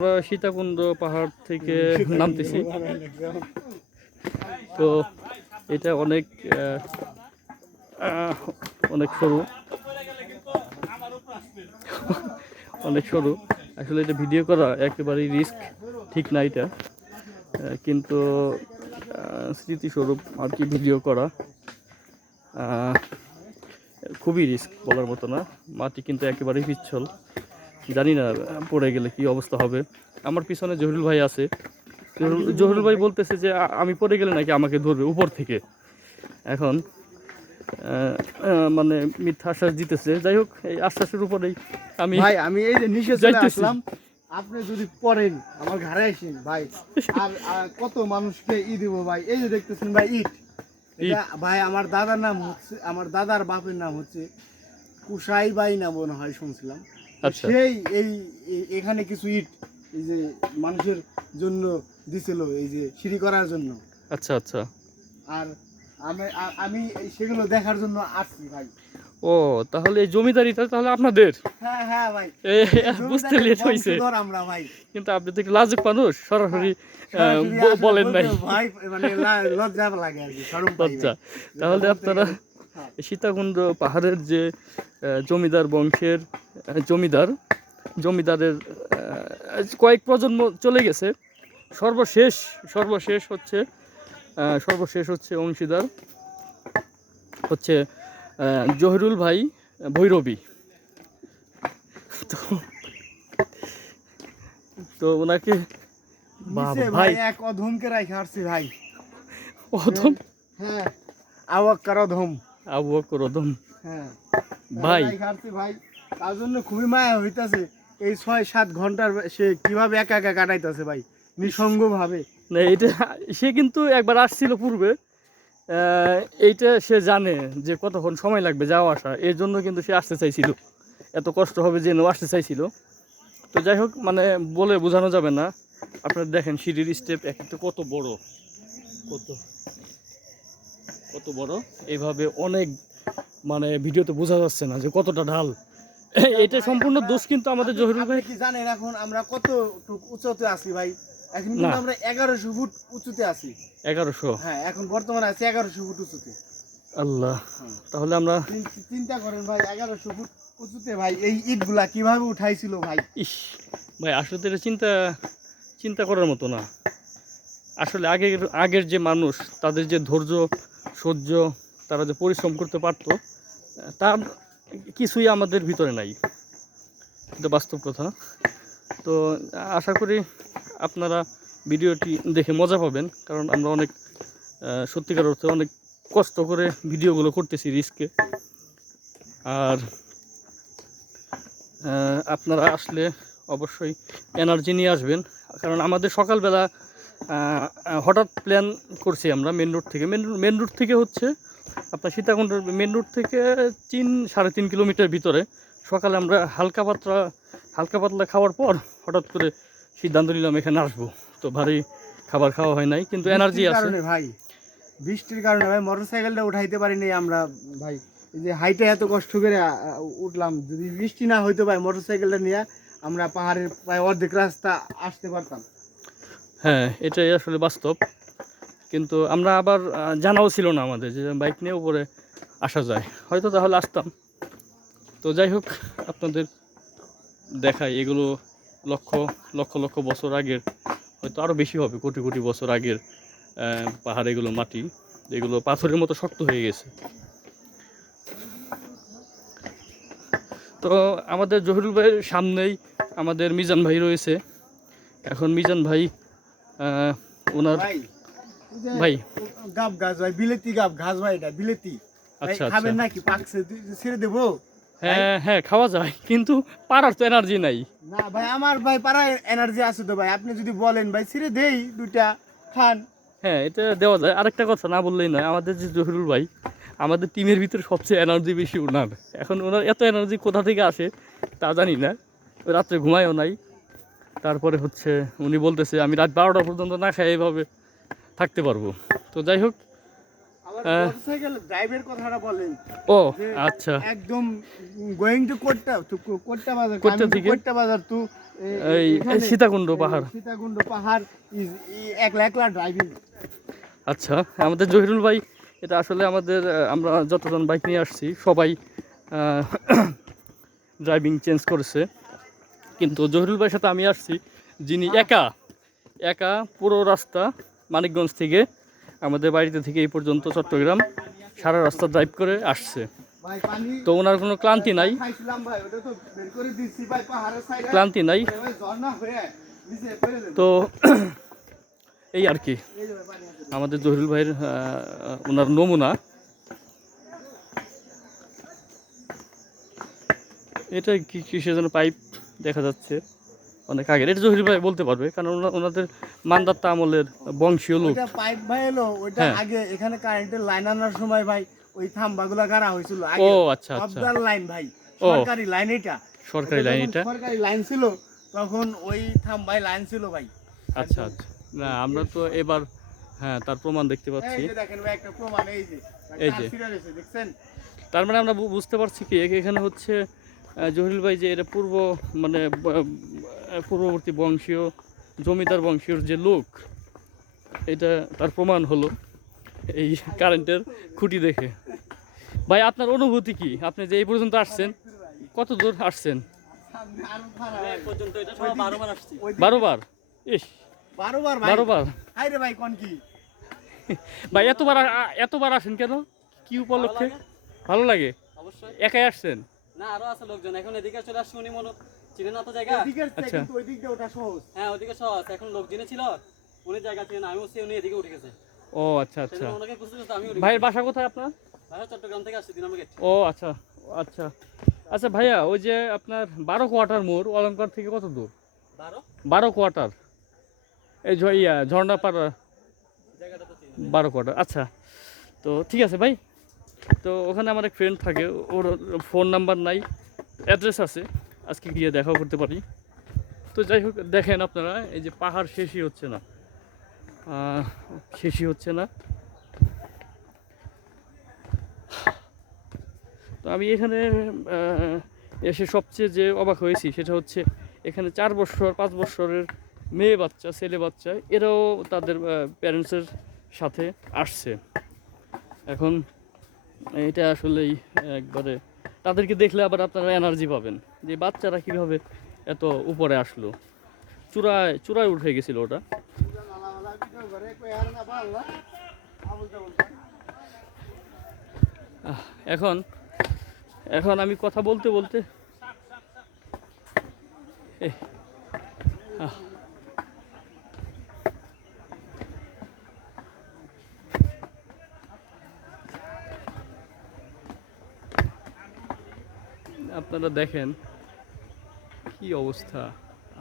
আমরা সীতাকুণ্ড পাহাড় থেকে নামতেছি। তো এটা অনেক অনেক সরু। অনেক সরু। আসলে এটা ভিডিও করা একেবারেই রিস্ক, ঠিক না এটা। কিন্তু স্মৃতিস্বরূপ আর কি ভিডিও করা। খুবই রিস্ক বলার মতো না। মাটি কিন্তু একেবারেই পিচ্ছল। জানি না পড়ে গেলে কি অবস্থা হবে। আমার পিছনে জহুরুল ভাই আছে। জহুরুল- ভাই বলতেছে যে আমি পড়ে গেলে নাকি আমাকে ধরবে উপর থেকে। এখন মানে মিথ্যা আশ্বাস দিতেছে। যাই হোক এই আশ্বাসের উপরেই আমি ভাই আমি এই যে নিচে চলে আসলাম। আপনি যদি পড়েন আমার ঘরে আসেন ভাই। আর কত মানুষকে ই দিব ভাই। এই যে দেখতেছেন ভাই ইট। এটা ভাই আমার দাদার নাম হচ্ছে আমার দাদার বাপের নাম হচ্ছে কুসাই বাই না মনে হয় শুনছিলাম। সেই এই এখানে কিছু ইট এই যে মানুষের জন্য দিছিল এই যে সিঁড়ি করার জন্য। আচ্ছা আচ্ছা। আর আমি আমি সেগুলো দেখার জন্য আসছি ভাই। ও তাহলে এই জমিদারিটা তাহলে আপনাদের? হ্যাঁ হ্যাঁ ভাই। বুঝতে লেট হয়েছে বংশধর আমরা ভাই। কিন্তু আপনি তো লাজুক মানুষ সরাসরি আসলে বলেন নাই। ভাই মানে লজ্জা লাগে আর কি লজ্জা। তাহলে আপনারা হ্যাঁ। সীতাকুণ্ড পাহাড়ের যে জমিদার বংশের জমিদার জমিদারের কয়েক প্রজন্ম চলে গেছে। সর্বশেষ সর্বশেষ হচ্ছে সর্বশেষ হচ্ছে অংশীদার হচ্ছে আহ, জহিরুল ভাই ভৈরবী। তো তো ওনাকে ভাই। ভাই এক অধমকে রাখে ভাই। অধম? হ্যাঁ আওয়াক্কার অধম। আবু বকর অধম হ্যাঁ। ভাই। ভাই তার জন্য খুবই মায়া হইতাছে। এই ছয় সাত ঘণ্টার সে কীভাবে একা একা কাটাইতেছে ভাই? নিঃসঙ্গ ভাবে না এটা সে কিন্তু একবার আসছিল পূর্বে। এইটা সে জানে যে কতক্ষণ সময় লাগবে যাওয়া আসা। এর জন্য কিন্তু সে আসতে চাইছিল। এত কষ্ট হবে যে আসতে চাইছিল। তো যাই হোক মানে বলে বোঝানো যাবে না। আপনারা দেখেন সিঁড়ির স্টেপ এক একটা কত বড়। কত? কত বড়? এইভাবে অনেক মানে ভিডিওতে বোঝা যাচ্ছে না যে কতটা ঢাল। এটা সম্পূর্ণ দোষ কিন্তু আমাদের জহিরুল ভাই। কি জানেন এখন আমরা কত উঁচুতে আছি ভাই? এখন কিন্তু আমরা এগারোশো ফুট উঁচুতে আছি। এগারোশো? হ্যাঁ এখন বর্তমানে আছি এগারোশো ফুট উঁচুতে। আল্লাহ হ্যাঁ। তাহলে আমরা চিন্তা করেন ভাই এগারোশো ফুট উঁচুতে ভাই এই ইটগুলা কীভাবে উঠাইছিল ভাই? ইস ভাই আসলে এটা চিন্তা চিন্তা করার মতো না। আসলে আগের আগের যে মানুষ তাদের যে ধৈর্য সহ্য, তারা যে পরিশ্রম করতে পারতো, তার কিছুই আমাদের ভিতরে নাই। এটা বাস্তব কথা। তো আশা করি আপনারা ভিডিওটি দেখে মজা পাবেন, কারণ আমরা অনেক সত্যিকার অর্থে অনেক কষ্ট করে ভিডিওগুলো করতেছি রিস্কে। আর আপনারা আসলে অবশ্যই এনার্জি নিয়ে আসবেন, কারণ আমাদের সকালবেলা হঠাৎ প্ল্যান করছি আমরা মেন রোড থেকে। মেন মেন রোড থেকে হচ্ছে আপনার সীতাকুণ্ড মেন রোড থেকে তিন সাড়ে তিন কিলোমিটার ভিতরে সকালে আমরা হালকা পাতলা হালকা পাতলা খাওয়ার পর হঠাৎ করে সিদ্ধান্ত নিলাম এখানে আসব। তো ভারী খাবার খাওয়া হয় নাই কিন্তু এনার্জি আছে। ভাই বৃষ্টির কারণে ভাই মোটরসাইকেলটা উঠাইতে পারিনি আমরা ভাই। এই যে হাইটে এত কষ্ট করে উঠলাম যদি বৃষ্টি না হইতো ভাই মোটরসাইকেলটা নিয়ে আমরা পাহাড়ের প্রায় অর্ধেক রাস্তা আসতে পারতাম। হ্যাঁ এটাই আসলে বাস্তব। কিন্তু আমরা আবার জানাও ছিল না আমাদের যে বাইক নিয়ে উপরে আসা যায়। হয়তো তাহলে আসতাম। তো যাই হোক, আপনাদের দেখাই এগুলো লক্ষ লক্ষ লক্ষ বছর আগের, হয়তো আরও বেশি হবে, কোটি কোটি বছর আগের পাহাড় এগুলো মাটি। এগুলো পাথরের মতো শক্ত হয়ে গেছে। তো আমাদের জহিরুল ভাইয়ের সামনেই আমাদের মিজান ভাই রয়েছে। এখন মিজান ভাই ওনার ভাই ভাই। গাব গাছ ভাই বিলেতি গাব ঘাস ভাই এটা বিলেতি। আচ্ছা খাবেন আচ্ছা। নাকি? পাকছে ছেড়ে দেবো? হ্যাঁ হ্যাঁ খাওয়া যায় কিন্তু পারার তো এনার্জি নাই। না ভাই আমার ভাই পাড়া এনার্জি আছে তো ভাই। আপনি যদি বলেন ভাই ছেড়ে দেই দুইটা খান। হ্যাঁ এটা দেওয়া যায়। আরেকটা কথা না বললেই নয় আমাদের যে জহিরুল ভাই আমাদের টিমের ভিতরে সবচেয়ে এনার্জি বেশি ওনার এখন ওনার এত এনার্জি কোথা থেকে আসে তা জানি না। রাত্রে ঘুমায়ও নাই। তারপরে হচ্ছে উনি বলতেছে আমি রাত বারোটা পর্যন্ত না খাই এইভাবে থাকতে পারব। তো যাই হোক ও আচ্ছা। একদম গোয়িং টু কোট্টা তো কোট্টা বাজার কোট্টা থেকে? কোট্টা বাজার টু এই সীতাকুণ্ড পাহাড়। সীতাকুণ্ড পাহাড় ইজ একলা একলা ড্রাইভিং আচ্ছা আমাদের জহিরুল ভাই এটা আসলে আমাদের আমরা যতজন বাইক নিয়ে আসছি সবাই ড্রাইভিং চেঞ্জ করেছে। কিন্তু জহিরুল ভাইয়ের সাথে আমি আসছি যিনি একা একা পুরো রাস্তা মানিকগঞ্জ থেকে আমাদের বাড়িতে থেকে এই পর্যন্ত চট্টগ্রাম সারা রাস্তা ড্রাইভ করে আসছে। তো ওনার কোনো ক্লান্তি নাই? ক্লান্তি নাই? তো এই আর কি আমাদের জহিরুল ভাইয়ের ওনার নমুনা। এটা কি কিসের জন্য পাইপ? দেখা যাচ্ছে অনেক আগের এটা জহিরুল ভাই বলতে পারবে কারণ ওনা- ওনাদের মান্দাত্তা আমলের বংশীয় লোক। পাইপ ভাই এলো ওইটা হ্যাঁ। আগে এখানে কারেন্টের লাইন আনার সময় ভাই ওই থাম্বাগুলা গাড়া হয়েছিল। ও আচ্ছা আচ্ছা। লাইন ভাই সরকারি লাইন এটা। সরকারি লাইন এটা। সরকারি লাইন ছিল তখন ওই থাম্বাই লাইন ছিল ভাই। আচ্ছা আচ্ছা। না আমরা তো এবার হ্যাঁ তার প্রমাণ দেখতে পাচ্ছি। এই যে দেখেন ভাই একটা প্রমাণ এই যে। এই তার যে। দেখছেন? তার মানে আমরা বুঝতে পারছি কি এখানে হচ্ছে জহিরুল ভাই যে এটা পূর্ব মানে পূর্ববর্তী বংশীয়, জমিদার বংশীয় যে লোক, এটা তার প্রমাণ হলো এই কারেন্টের খুঁটি দেখে। ভাই, আপনার অনুভূতি কি? আপনি যে এই পর্যন্ত আসছেন কত দূর আসছেন? সামনে আরও খারাপ ভাই। পর্যন্ত এটা সব বারো বার। আসছি ওই দিকে- বারো বার ইস, বারো বার। ভাই ভাই এতবার এতবার আসেন কেন? কি উপলক্ষে? ভালো লাগে? অবশ্যই একাই আসছেন? না আরও আছে লোকজন। এখন এদিকে চলে আসছে উনি মনে চিনে না তো জায়গা? আচ্ছা। কিন্তু ওই দিক দিয়ে ওটা সহজ। হ্যাঁ ওদিকে সব আছে এখন লোক জেনে ছিল উনি জায়গা চিনে আমি বলছি উনি এদিকে উঠে গেছে। ও আচ্ছা আচ্ছা। ওনাকে খুঁজতে খুঁজতে আমি উঠে ভাইয়ের বাসা কোথায় আপনার? ভাই চট্টগ্রাম থেকে আসছি দিনাম গেট। ও আচ্ছা আচ্ছা। আচ্ছা ভাইয়া ওই যে আপনার বারো কোয়ার্টার মোড় অলঙ্কার থেকে কত দূর? বারো? বারো কোয়ার্টার। এই ঝ- ইয়া ঝর্ণাপাড়া। জায়গাটা বারো কোয়ার্টার আচ্ছা। তো ঠিক আছে ভাই। তো ওখানে আমার এক ফ্রেন্ড থাকে, ওর ফোন নাম্বার নাই অ্যাড্রেস আছে, আজকে গিয়ে দেখাও করতে পারি। তো যাই হোক, দেখেন আপনারা, এই যে পাহাড় শেষই হচ্ছে না। শেষই হচ্ছে না। তো আমি এখানে এসে সবচেয়ে যে অবাক হয়েছি, সেটা হচ্ছে এখানে চার বছর, পাঁচ বছরের মেয়ে বাচ্চা, ছেলে বাচ্চা, এরাও তাদের প্যারেন্টসের সাথে আসছে। এখন এটা আসলেই একবারে, তাদেরকে দেখলে আবার আপনারা এনার্জি পাবেন যে বাচ্চারা কীভাবে এত উপরে আসলো চূড়ায় চূড়ায় উঠে গেছিল ওটা এখন এখন আমি কথা বলতে বলতে আহ। আপনারা দেখেন কি অবস্থা,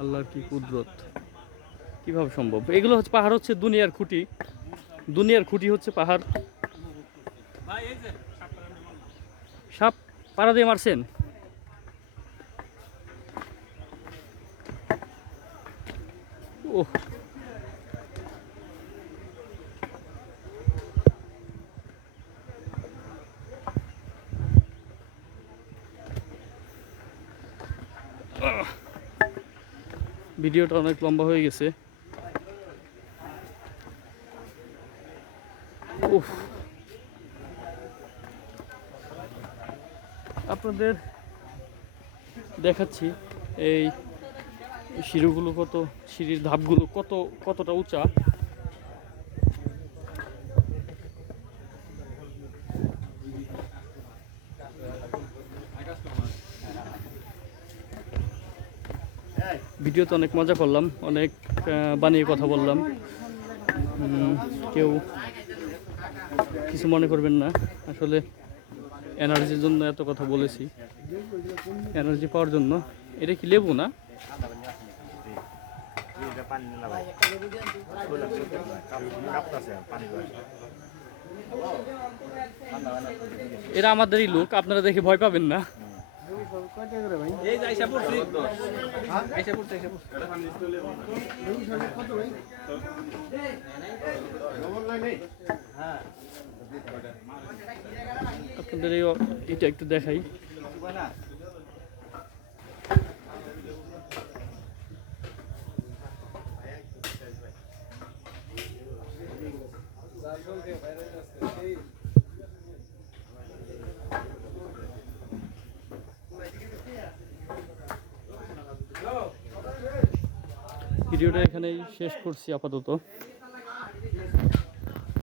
আল্লাহর কি কুদরত। কীভাবে সম্ভব? এগুলো হচ্ছে পাহাড় হচ্ছে দুনিয়ার খুঁটি। দুনিয়ার খুঁটি হচ্ছে পাহাড়। সাপ পাড়া দিয়ে মারছেন? ওহ ভিডিওটা অনেক লম্বা হয়ে গেছে। উফ। আপনাদের দেখাচ্ছি এই সিঁড়িগুলো কত, সিঁড়ির ধাপগুলো কত, কতটা উঁচা। ভিডিওতে অনেক মজা করলাম, অনেক বানিয়ে কথা বললাম। কেউ কিছু মনে করবেন না। আসলে এনার্জির জন্য এত কথা বলেছি। এনার্জি পাওয়ার জন্য। এটা কি লেবু না? এরা আমাদেরই লোক, আপনারা দেখে ভয় পাবেন না। আপনাদের এটা একটু দেখাই। ভিডিওটা এখানেই শেষ করছি আপাতত।